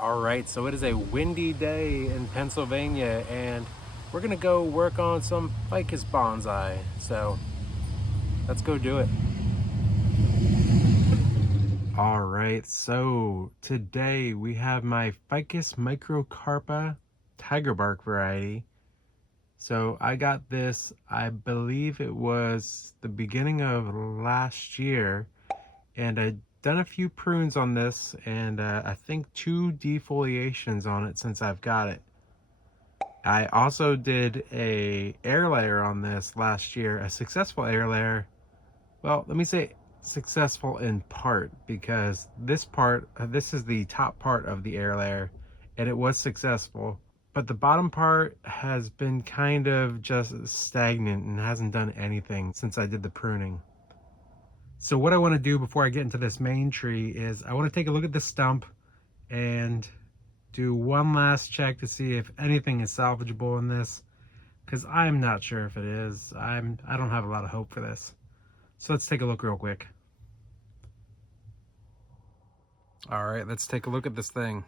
All right, so it is a windy day in Pennsylvania, and we're gonna go work on some ficus bonsai. So let's go do it. All right, so today we have my Ficus Microcarpa tiger bark variety. So I got this, I believe it was the beginning of last year, and I'd done a few prunes on this, and I think 2 defoliations on it since I've got it. I also did a air layer on this last year, a successful air layer. Well, let me say successful in part, because this part, this is the top part of the air layer, and it was successful. But the bottom part has been kind of just stagnant and hasn't done anything since I did the pruning. So what I want to do before I get into this main tree is I want to take a look at the stump and do one last check to see if anything is salvageable in this, because I'm not sure if it is. I don't have a lot of hope for this. So let's take a look real quick. All right, let's take a look at this thing.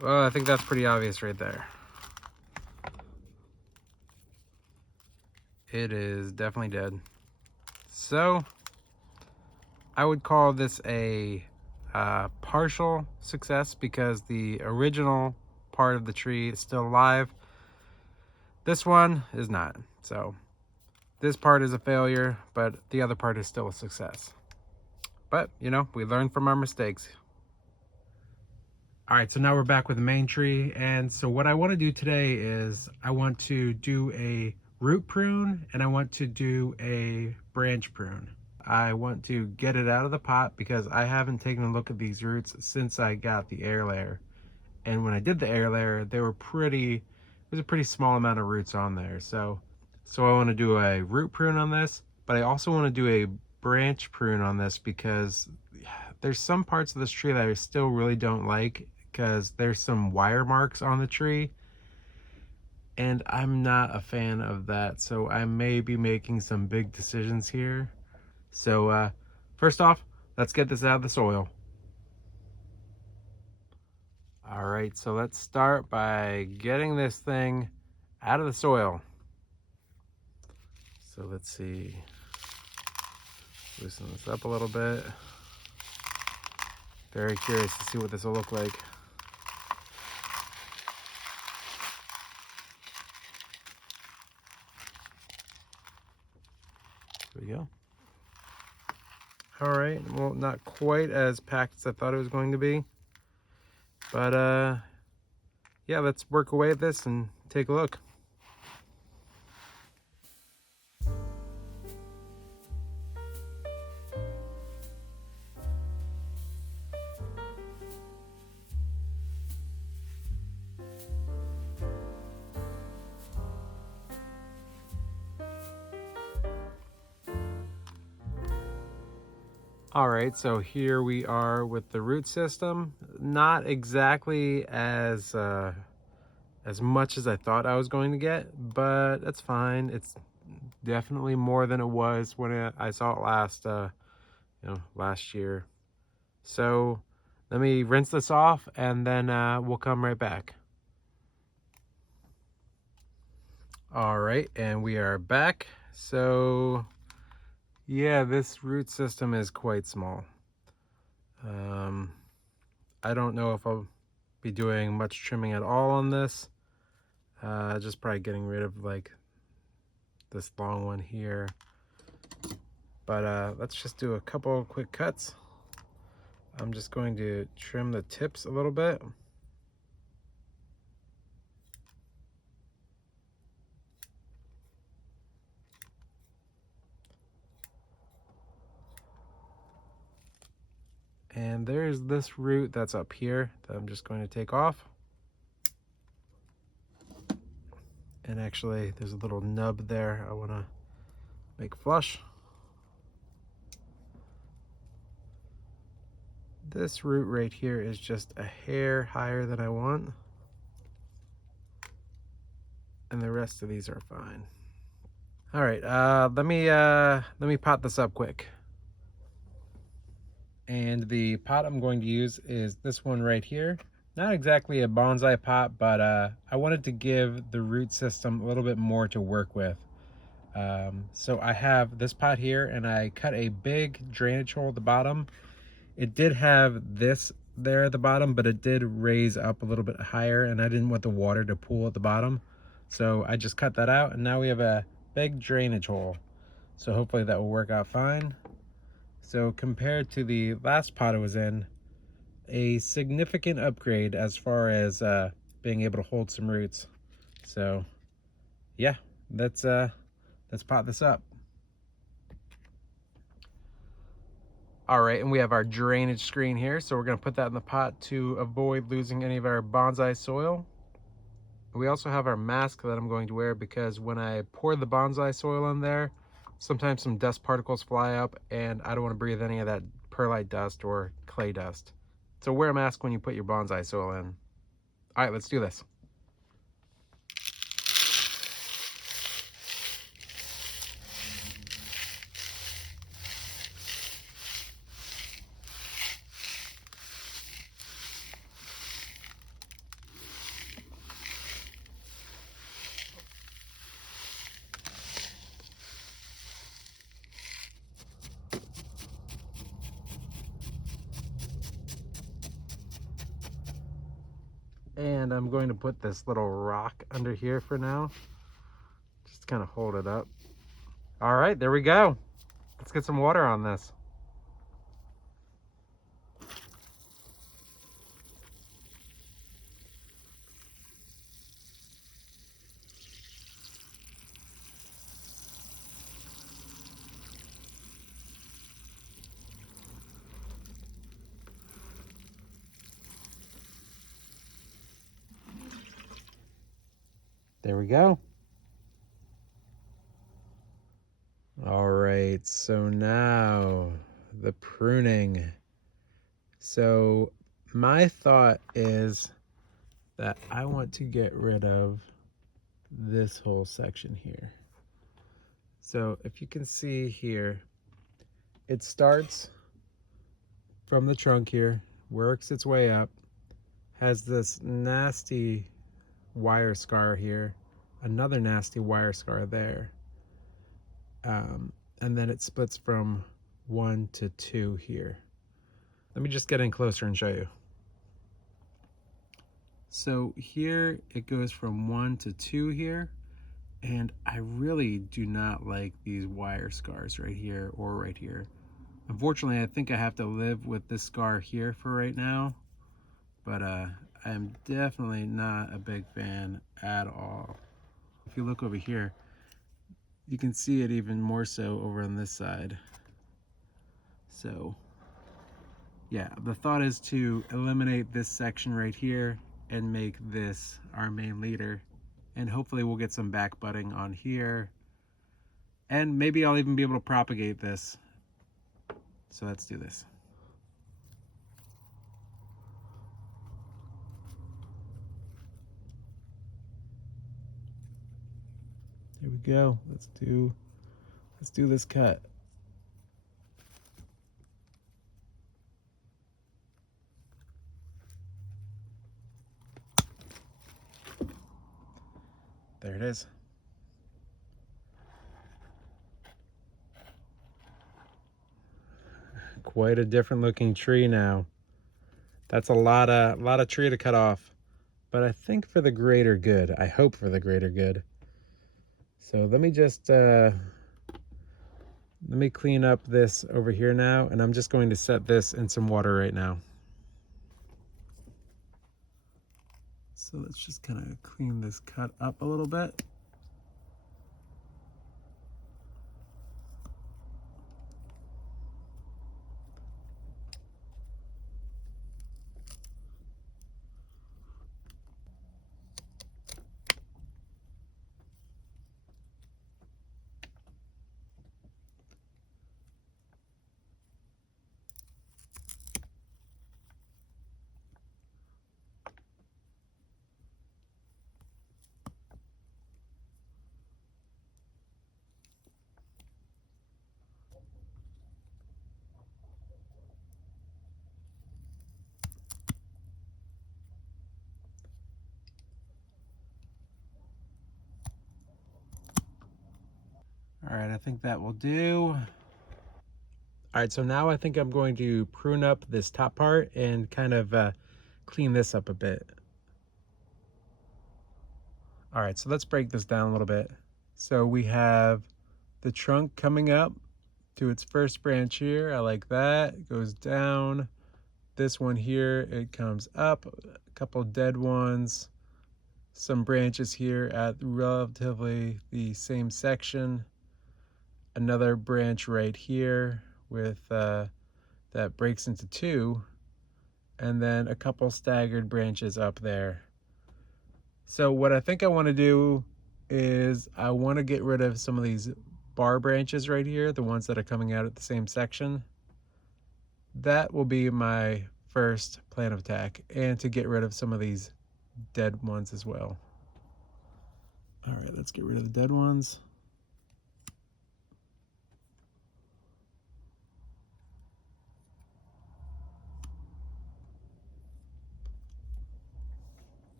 Well, I think that's pretty obvious right there. It is definitely dead. So I would call this a partial success, because the original part of the tree is still alive. This one is not. So this part is a failure, but the other part is still a success. But, you know, we learn from our mistakes. All right, so now we're back with the main tree. And so what I want to do today is I want to do a root prune and I want to do a branch prune. I want to get it out of the pot because I haven't taken a look at these roots since I got the air layer. And when I did the air layer, they were there's a pretty small amount of roots on there. So I want to do a root prune on this, but I also want to do a branch prune on this because there's some parts of this tree that I still really don't like, because there's some wire marks on the tree and I'm not a fan of that. So I may be making some big decisions here. So first off, let's get this out of the soil. All right, so let's start by getting this thing out of the soil. So let's see, loosen this up a little bit. Very curious to see what this will look like. There we go. All right, well, not quite as packed as I thought it was going to be, but yeah, let's work away at this and take a look. All right, so here we are with the root system. Not exactly as much as I thought I was going to get, but that's fine. It's definitely more than it was when I saw it last year. So let me rinse this off and then we'll come right back. All right, and we are back. So yeah, this root system is quite small. I don't know if I'll be doing much trimming at all on this. Just probably getting rid of like this long one here. But let's just do a couple quick cuts. I'm just going to trim the tips a little bit. And there's this root that's up here that I'm just going to take off. And actually, there's a little nub there I want to make flush. This root right here is just a hair higher than I want. And the rest of these are fine. All right, let me pot this up quick. And the pot I'm going to use is this one right here. Not exactly a bonsai pot, but I wanted to give the root system a little bit more to work with. So I have this pot here, and I cut a big drainage hole at the bottom. It did have this there at the bottom, but it did raise up a little bit higher, and I didn't want the water to pool at the bottom. So I just cut that out, and now we have a big drainage hole. So hopefully that will work out fine. So compared to the last pot it was in, a significant upgrade as far as being able to hold some roots. So yeah, let's pot this up. All right, and we have our drainage screen here, so we're going to put that in the pot to avoid losing any of our bonsai soil. We also have our mask that I'm going to wear because when I pour the bonsai soil in there, sometimes some dust particles fly up, and I don't want to breathe any of that perlite dust or clay dust. So wear a mask when you put your bonsai soil in. All right, let's do this. And I'm going to put this little rock under here for now. Just kind of hold it up. All right, there we go. Let's get some water on this. There we go. All right, so now the pruning. So my thought is that I want to get rid of this whole section here. So if you can see here, it starts from the trunk here, works its way up, has this nasty wire scar here, another nasty wire scar there, and then it splits from 1 to 2 here. Let me just get in closer and show you. So here it goes from 1 to 2 here, and I really do not like these wire scars right here or right here. Unfortunately, I think I have to live with this scar here for right now, but I'm definitely not a big fan at all. If you look over here, you can see it even more so over on this side. So yeah, the thought is to eliminate this section right here and make this our main leader, and hopefully we'll get some back budding on here, and maybe I'll even be able to propagate this. So let's do this. Here we go. Let's do this cut. There it is. Quite a different looking tree now. That's a lot of tree to cut off, but I think for the greater good. I hope for the greater good. So let me just let me clean up this over here now, and I'm just going to set this in some water right now. So let's just kind of clean this cut up a little bit. All right, I think that will do. All right, so now I think I'm going to prune up this top part and kind of clean this up a bit. All right, so let's break this down a little bit. So we have the trunk coming up to its first branch here. I like that. It goes down. This one here, it comes up, a couple dead ones, some branches here at relatively the same section, another branch right here with that breaks into two, and then a couple staggered branches up there. So what I think I want to do is I want to get rid of some of these bar branches right here, the ones that are coming out at the same section. That will be my first plan of attack, and to get rid of some of these dead ones as well. All right, let's get rid of the dead ones.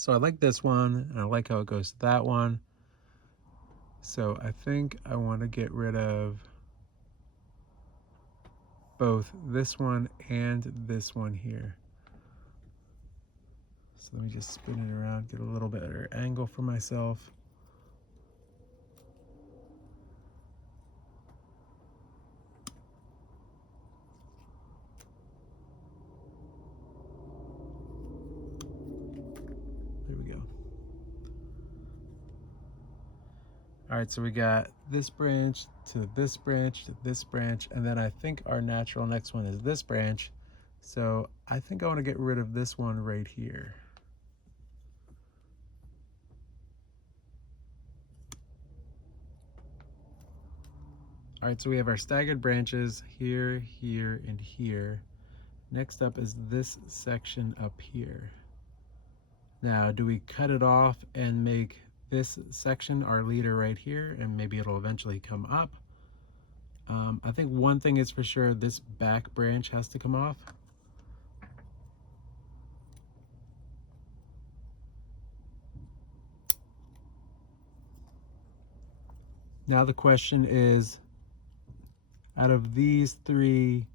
So I like this one, and I like how it goes to that one. So I think I want to get rid of both this one and this one here. So let me just spin it around, get a little better angle for myself. There we go. All right, so we got this branch to this branch to this branch, and then I think our natural next one is this branch. So I think I want to get rid of this one right here. All right, so we have our staggered branches here, here, and here. Next up is this section up here. Now, do we cut it off and make this section our leader right here, and maybe it'll eventually come up? I think one thing is for sure, this back branch has to come off. Now the question is, out of these three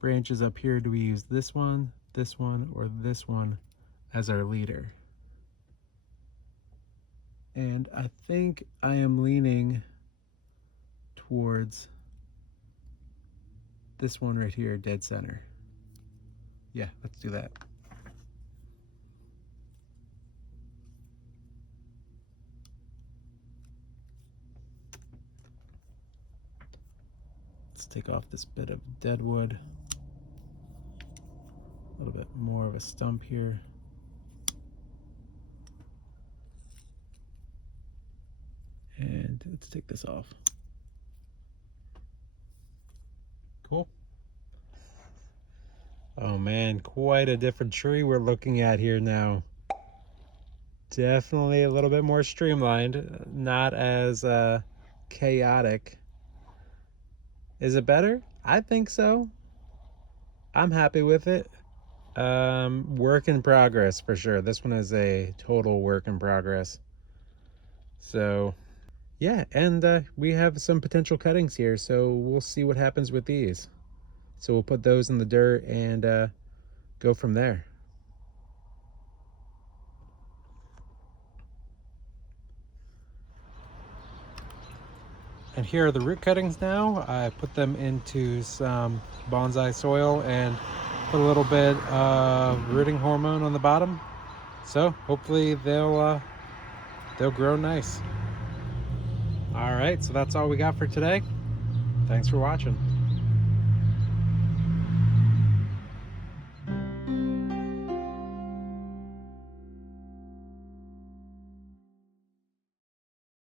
branches up here, do we use this one, or this one as our leader? And I think I am leaning towards this one right here, dead center. Yeah, let's do that. Let's take off this bit of deadwood. A little bit more of a stump here. And let's take this off. Cool. Oh man, quite a different tree we're looking at here now. Definitely a little bit more streamlined, not as chaotic. Is it better? I think so. I'm happy with it. Work in progress for sure. This one is a total work in progress. So yeah, and we have some potential cuttings here, so we'll see what happens with these. So we'll put those in the dirt and go from there. And here are the root cuttings now. I put them into some bonsai soil and put a little bit of rooting hormone on the bottom. So hopefully they'll grow nice. All right, so that's all we got for today. Thanks for watching.